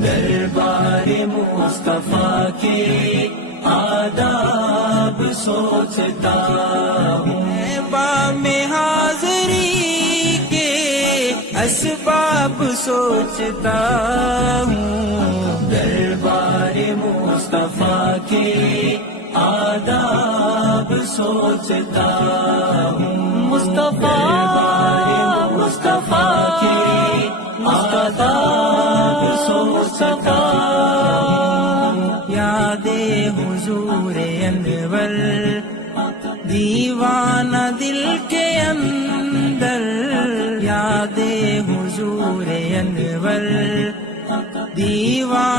دربار مصطفیٰ کے آداب سوچتا ہوں، بام حاضری کے اسباب سوچتا ہوں، دربار مصطفیٰ کے آداب سوچتا ہوں، دربار مصطفیٰ کے آداب سوچتا ہوں، یاد حضور انور دیوانہ دل کے اندر، یاد حضور انور دیوانہ